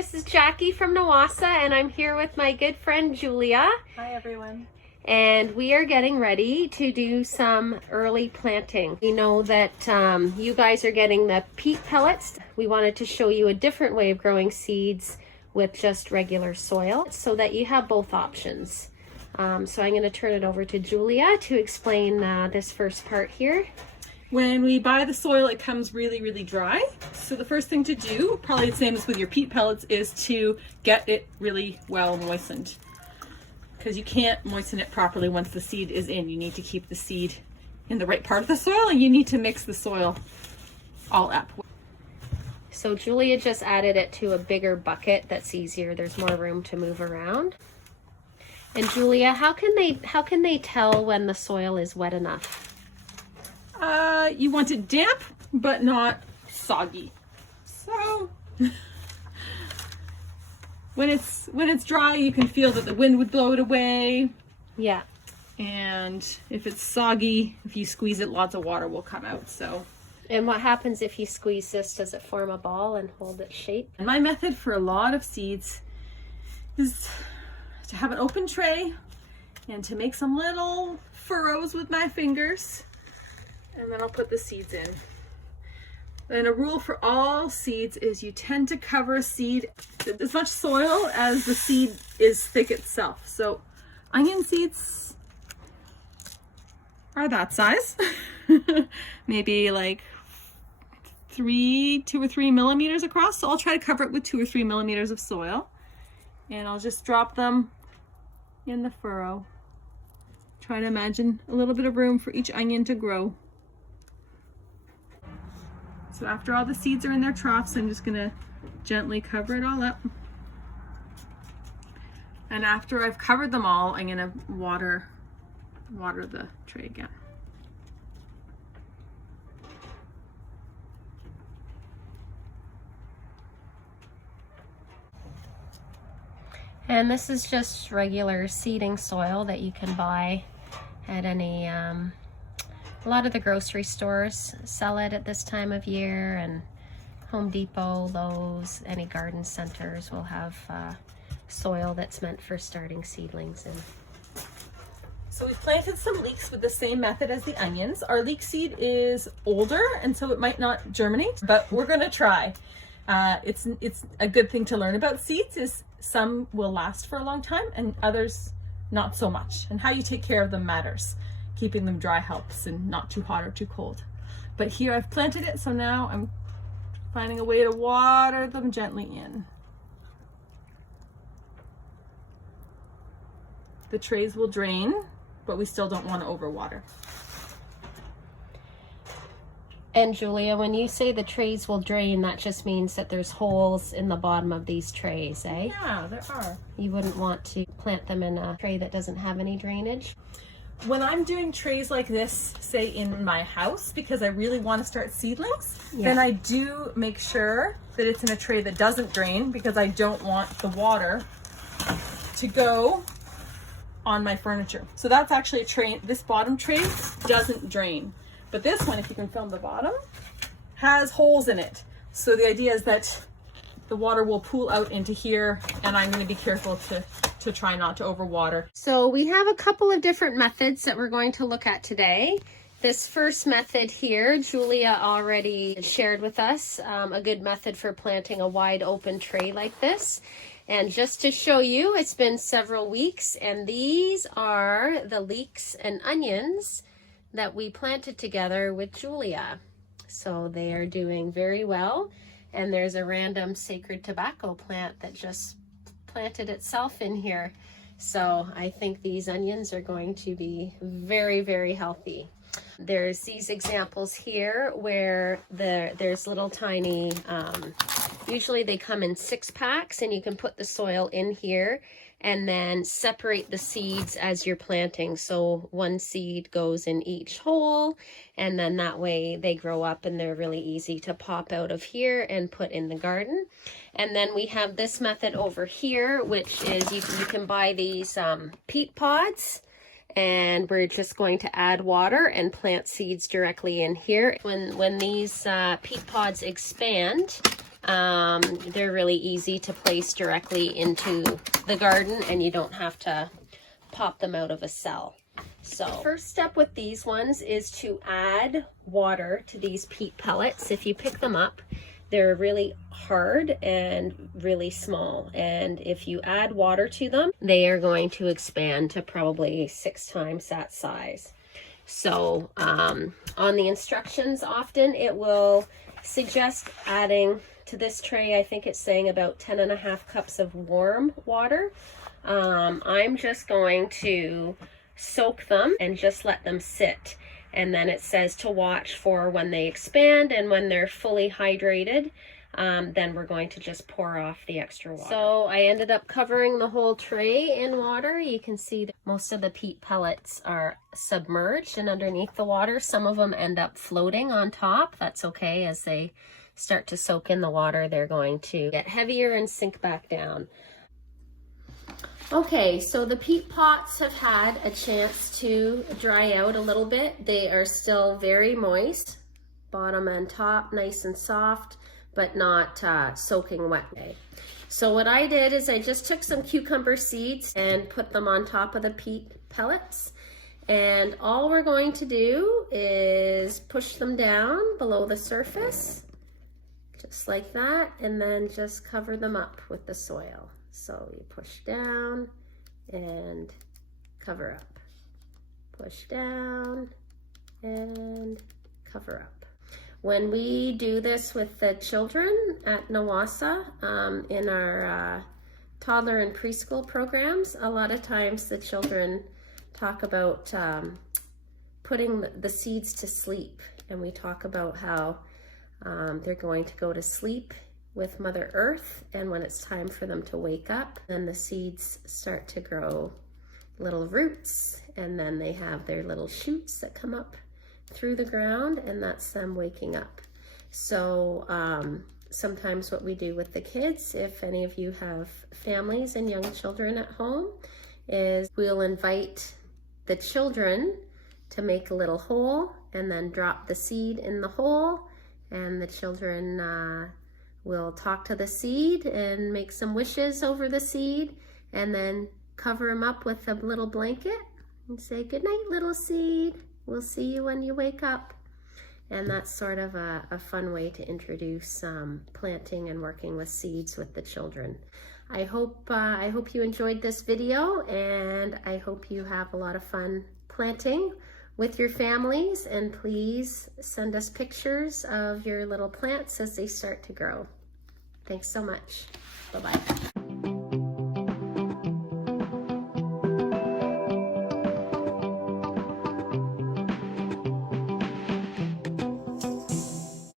this is Jackie from Nawassa, and I'm here with my good friend Julia. Hi everyone. And we are getting ready to do some early planting. We know that you guys are getting the peat pellets. We wanted to show you a different way of growing seeds with just regular soil so that you have both options. So I'm going to turn it over to Julia to explain this first part here. When we buy the soil, it comes really, really dry. So the first thing to do, probably the same as with your peat pellets, is to get it really well moistened. Because you can't moisten it properly once the seed is in. You need to keep the seed in the right part of the soil, and you need to mix the soil all up. So Julia just added it to a bigger bucket that's easier. There's more room to move around. And Julia, how can they tell when the soil is wet enough? You want it damp, but not soggy. So when it's dry, you can feel that the wind would blow it away. Yeah. And if it's soggy, if you squeeze it, lots of water will come out. So. And what happens if you squeeze this? Does it form a ball and hold its shape? And my method for a lot of seeds is to have an open tray and to make some little furrows with my fingers. And then I'll put the seeds in. And a rule for all seeds is you tend to cover a seed as much soil as the seed is thick itself. So onion seeds are that size. Maybe like 2 or 3 millimeters across. So I'll try to cover it with 2 or 3 millimeters of soil. And I'll just drop them in the furrow. Try to imagine a little bit of room for each onion to grow. So after all the seeds are in their troughs, I'm just gonna gently cover it all up. And after I've covered them all, I'm gonna water the tray again. And this is just regular seeding soil that you can buy at any, a lot of the grocery stores sell it at this time of year, and Home Depot, Lowe's, any garden centers will have soil that's meant for starting seedlings in. So we've planted some leeks with the same method as the onions. Our leek seed is older, and so it might not germinate, but we're gonna try. It's a good thing to learn about seeds is some will last for a long time and others not so much. And how you take care of them matters. Keeping them dry helps, and not too hot or too cold. But here I've planted it, so now I'm finding a way to water them gently in. The trays will drain, but we still don't want to overwater. And Julia, when you say the trays will drain, that just means that there's holes in the bottom of these trays, eh? Yeah, there are. You wouldn't want to plant them in a tray that doesn't have any drainage? When I'm doing trays like this, say in my house, because I really want to start seedlings, then I do make sure that it's in a tray that doesn't drain, because I don't want the water to go on my furniture. So that's actually a tray. This bottom tray doesn't drain. But this one, if you can film the bottom, has holes in it. So the idea is that the water will pool out into here, and I'm going to be careful to try not to overwater. So we have a couple of different methods that we're going to look at today. This first method here, Julia already shared with us a good method for planting a wide open tray like this. And just to show you, it's been several weeks, and these are the leeks and onions that we planted together with Julia. So they are doing very well. And there's a random sacred tobacco plant that just planted itself in here. So I think these onions are going to be very, very healthy. There's these examples here where there's little tiny, usually they come in 6-packs, and you can put the soil in here and then separate the seeds as you're planting. So one seed goes in each hole, and then that way they grow up and they're really easy to pop out of here and put in the garden. And then we have this method over here, which is you can buy these peat pods, and we're just going to add water and plant seeds directly in here. When these peat pods expand, They're really easy to place directly into the garden, and you don't have to pop them out of a cell. So first step with these ones is to add water to these peat pellets. If you pick them up, they're really hard and really small, and if you add water to them, they are going to expand to probably 6 times that size. So on the instructions, often it will suggest adding to this tray, I think it's saying about 10.5 cups of warm water. I'm just going to soak them and just let them sit. And then it says to watch for when they expand, and when they're fully hydrated, then we're going to just pour off the extra water. So I ended up covering the whole tray in water. You can see that most of the peat pellets are submerged and underneath the water. Some of them end up floating on top. That's okay. As they start to soak in the water, they're going to get heavier and sink back down. Okay, so the peat pots have had a chance to dry out a little bit. They are still very moist, bottom and top, nice and soft, but not soaking wet. So what I did is I just took some cucumber seeds and put them on top of the peat pellets. And all we're going to do is push them down below the surface, just like that, and then just cover them up with the soil. So you push down and cover up, push down and cover up. When we do this with the children at Nawassa in our toddler and preschool programs, a lot of times the children talk about putting the seeds to sleep, and we talk about how they're going to go to sleep with Mother Earth, and when it's time for them to wake up, then the seeds start to grow little roots, and then they have their little shoots that come up through the ground, and that's them waking up. So sometimes what we do with the kids, if any of you have families and young children at home, is we'll invite the children to make a little hole and then drop the seed in the hole, and the children we'll talk to the seed and make some wishes over the seed, and then cover them up with a little blanket and say, "Good night, little seed. We'll see you when you wake up." And that's sort of a fun way to introduce planting and working with seeds with the children. I hope you enjoyed this video, and I hope you have a lot of fun planting with your families, and please send us pictures of your little plants as they start to grow. Thanks so much. Bye-bye.